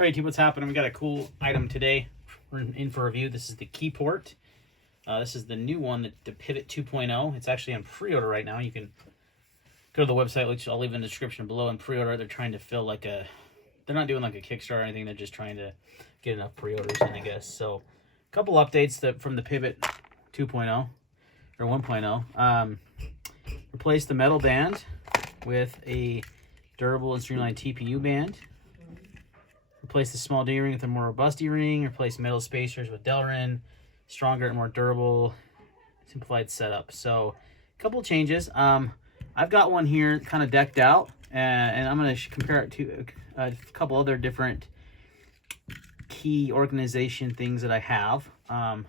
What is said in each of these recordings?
All right, what's happening? We got a cool item today. We're in for review. This is the Keyport. This is the new one, the Pivot 2.0. It's actually on pre-order right now. You can go to the website, which I'll leave in the description below, and pre-order. They're trying to fill like a... They're not doing like a Kickstarter or anything. They're just trying to get enough pre-orders in, I guess. So, a couple updates from the Pivot 2.0 or 1.0. Replace the metal band with a durable and streamlined TPU band. Replace the small D-ring with a more robust D-ring. Replace metal spacers with Delrin. Stronger and more durable. Simplified setup. So, a couple changes. I've got one here kind of decked out. And I'm going to compare it to a couple other different key organization things that I have. In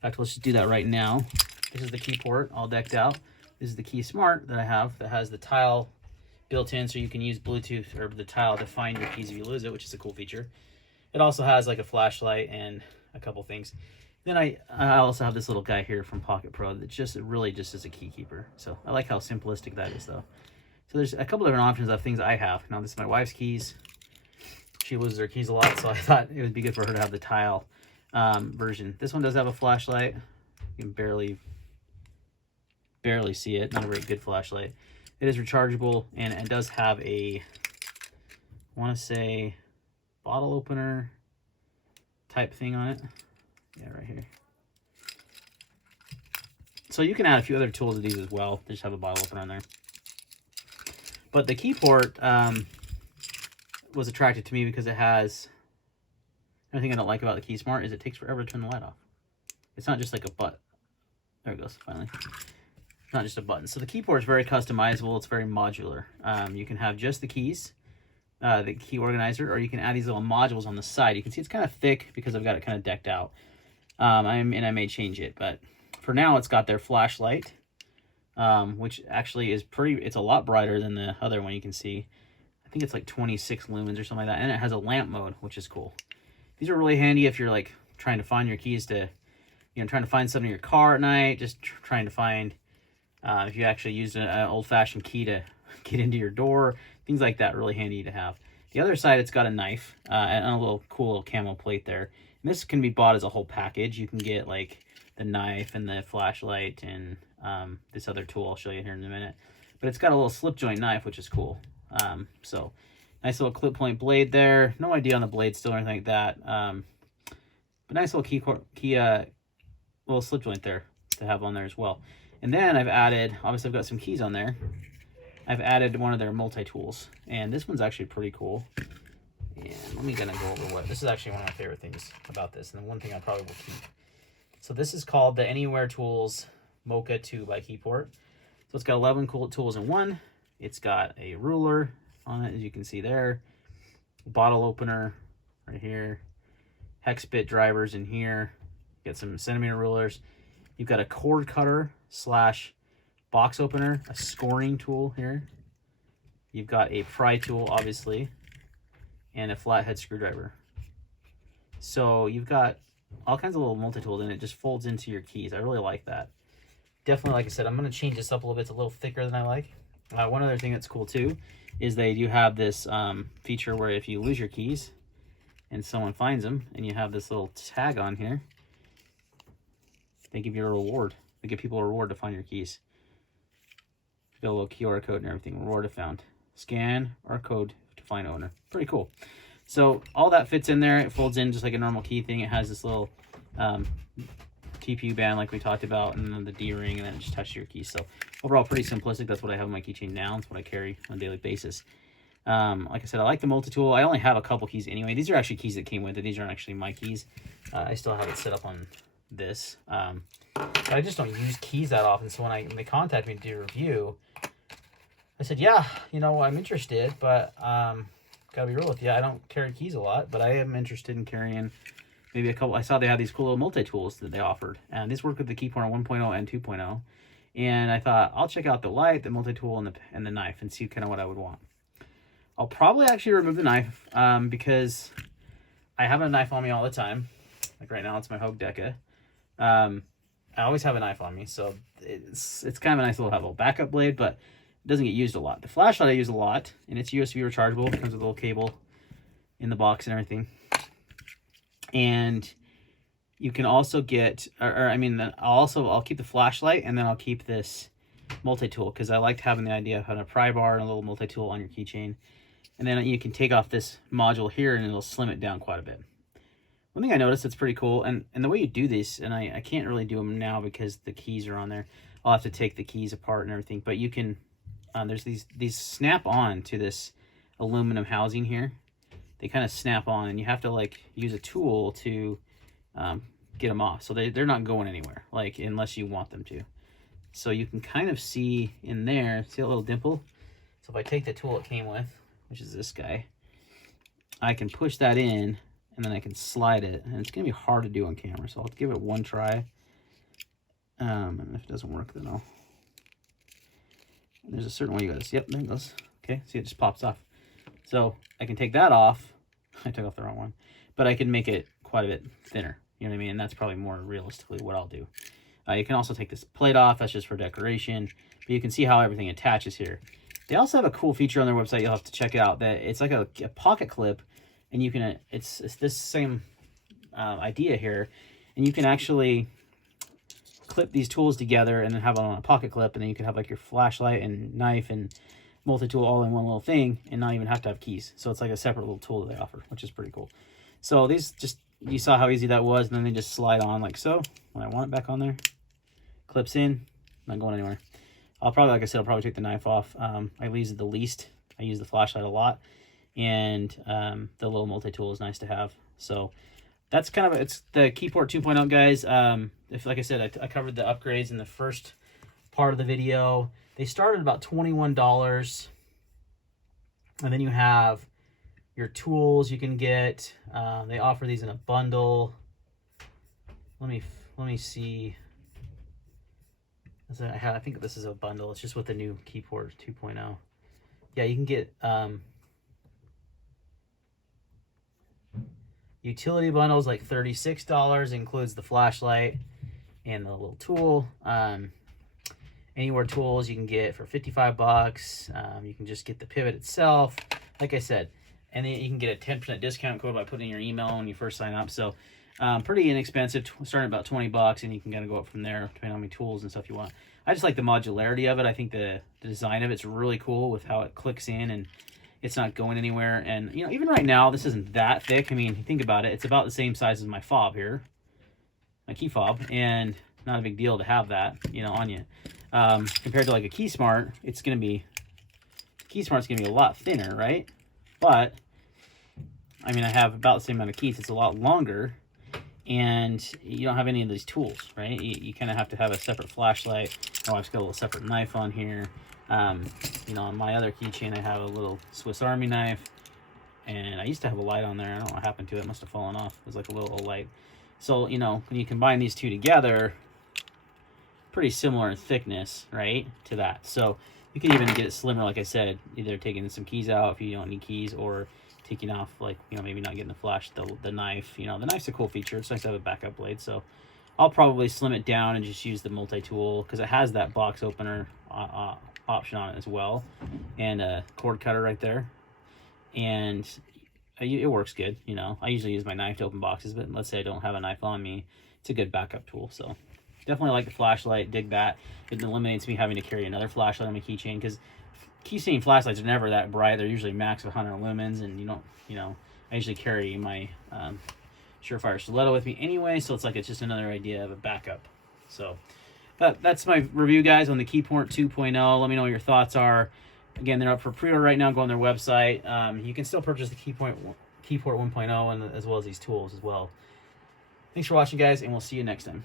fact, let's just do that right now. This is the Keyport all decked out. This is the Key Smart that I have that has the tile built in, so you can use Bluetooth or the tile to find your keys if you lose it, which is a cool feature. It also has like a flashlight and a couple things. Then I also have this little guy here from Pocket Pro that really just is a key keeper. So I like how simplistic that is, though. So there's a couple different options of things I have. Now this is my wife's keys. She loses her keys a lot, so I thought it would be good for her to have the tile version. This one does have a flashlight. You can barely see it. Not a very good flashlight. It is rechargeable, and it does have a, I want to say, bottle opener type thing on it. Yeah, right here. So you can add a few other tools to these as well. They just have a bottle opener on there. But the Keyport was attracted to me because it has, another thing I don't like about the Key Smart is it takes forever to turn the light off. It's not just like a butt. There it goes, finally. Not just a button. So the Keyport is very customizable. It's very modular. You can have just the keys, the key organizer, or you can add these little modules on the side. You can see it's kind of thick because I've got it kind of decked out. I may change it, but for now it's got their flashlight, which actually is it's a lot brighter than the other one. You can see, I think it's like 26 lumens or something like that, and it has a lamp mode, which is cool. These are really handy if you're like trying to find your keys to, trying to find something in your car at night, just trying to find. If you actually use an old-fashioned key to get into your door, things like that, really handy to have. The other side, it's got a knife and a little cool little camo plate there. And this can be bought as a whole package. You can get like the knife and the flashlight and this other tool I'll show you here in a minute. But it's got a little slip joint knife, which is cool. So nice little clip point blade there. No idea on the blade still or anything like that. But nice little little slip joint there to have on there as well. And then I've added, obviously I've got some keys on there. I've added one of their multi-tools. And this one's actually pretty cool. And let me go over this is actually one of my favorite things about this. And the one thing I probably will keep. So this is called the Anywhere Tools Mocha 2 by Keyport. So it's got 11 cool tools in one. It's got a ruler on it, as you can see there. Bottle opener right here. Hex bit drivers in here. Got some centimeter rulers. You've got a cord cutter / box opener, a scoring tool here. You've got a pry tool, obviously, and a flathead screwdriver. So you've got all kinds of little multi-tools, and it just folds into your keys. I really like that. Definitely, like I said, I'm going to change this up a little bit. It's a little thicker than I like. One other thing that's cool, too, is they do have this feature where if you lose your keys and someone finds them, and you have this little tag on here, they give you a reward. They give people a reward to find your keys. Got a little QR code and everything. Reward if found. Scan our code to find owner. Pretty cool. So all that fits in there. It folds in just like a normal key thing. It has this little TPU band like we talked about, and then the D-ring, and then it just touches your keys. So overall, pretty simplistic. That's what I have on my keychain now. That's what I carry on a daily basis. Like I said, I like the multi-tool. I only have a couple keys anyway. These are actually keys that came with it. These aren't actually my keys. I still have it set up on this. But I just don't use keys that often. So when they contacted me to do a review, I said, yeah, I'm interested, but gotta be real with you. I don't carry keys a lot, but I am interested in carrying maybe a couple. I saw they had these cool little multi-tools that they offered, and this worked with the Keyport 1.0 and 2.0. And I thought, I'll check out the light, the multi-tool, and the knife and see kind of what I would want. I'll probably actually remove the knife because I have a knife on me all the time. Like right now, it's my Hogue Deca. I always have a knife on me, so it's kind of a nice little have a little backup blade, but it doesn't get used a lot. The flashlight I use a lot, and it's USB rechargeable. It comes with a little cable in the box and everything. And you can also get, I'll keep the flashlight, and then I'll keep this multi-tool, because I liked having the idea of having a pry bar and a little multi-tool on your keychain. And then you can take off this module here, and it'll slim it down quite a bit. One thing I noticed that's pretty cool, and the way you do this, and I can't really do them now because the keys are on there. I'll have to take the keys apart and everything, but you can, there's these snap on to this aluminum housing here. They kind of snap on, and you have to like use a tool to get them off. So they're not going anywhere, like, unless you want them to. So you can kind of see in there, see a little dimple? So if I take the tool it came with, which is this guy, I can push that in, and then I can slide it, and it's gonna be hard to do on camera, so I'll give it one try. And if it doesn't work, then there's a certain way you guys, yep, there it goes. Okay, see, it just pops off. So I can take that off. I took off the wrong one, but I can make it quite a bit thinner. You know what I mean? And that's probably more realistically what I'll do. You can also take this plate off. That's just for decoration. But you can see how everything attaches here. They also have a cool feature on their website. You'll have to check it out. That it's like a pocket clip, and you can. It's this same idea here, and you can actually clip these tools together and then have it on a pocket clip, and then you can have like your flashlight and knife and multi-tool all in one little thing, and not even have to have keys. So it's like a separate little tool that they offer, which is pretty cool. So these just, you saw how easy that was, and then they just slide on like so. When I want it back on there, clips in, not going anywhere. I'll probably, like I said, I'll probably take the knife off. I use it the least. I use the flashlight a lot, and the little multi-tool is nice to have. So that's kind of, it's the Keyport 2.0, guys. If, like I said, I covered the upgrades in the first part of the video. They started about $21, and then you have your tools you can get. They offer these in a bundle. Let me see. I think this is a bundle. It's just with the new Keyport 2.0. Yeah, you can get utility bundles like $36, includes the flashlight and the little tool. Anywhere tools you can get for $55. You can just get the pivot itself, like I said, and then you can get a 10% discount code by putting in your email when you first sign up. So pretty inexpensive, starting about $20, and you can kind of go up from there depending on how many tools and stuff you want. I just like the modularity of it. I think the design of it's really cool with how it clicks in and it's not going anywhere. And you know, even right now, this isn't that thick. I mean, think about it. It's about the same size as my fob here, my key fob, and not a big deal to have that, you know, on you. Compared to like a KeySmart, KeySmart's gonna be a lot thinner, right? But I mean, I have about the same amount of keys. It's a lot longer, and you don't have any of these tools, right? You kind of have to have a separate flashlight. My wife's got a little separate knife on here. You know, on my other keychain, I have a little Swiss Army knife, and I used to have a light on there. I don't know what happened to it. It must have fallen off. It was like a little old light. So, you know, when you combine these two together, pretty similar in thickness, right, to that. So you can even get it slimmer, like I said, either taking some keys out if you don't need keys, or taking off, like, you know, maybe not getting the knife. You know, the knife's a cool feature. It's nice to have a backup blade. So I'll probably slim it down and just use the multi-tool, because it has that box opener option on it as well, and a cord cutter right there, and it works good. You know, I usually use my knife to open boxes, but let's say I don't have a knife on me, it's a good backup tool. So definitely like the flashlight, dig that. It eliminates me having to carry another flashlight on my keychain, because keychain flashlights are never that bright. They're usually max 100 lumens, and you know, I usually carry my Surefire stiletto with me anyway, so it's just another idea of a backup. So but that's my review, guys, on the Keyport 2.0. Let me know what your thoughts are. Again, they're up for pre-order right now. Go on their website. You can still purchase the Keyport 1.0 and as well as these tools as well. Thanks for watching, guys, and we'll see you next time.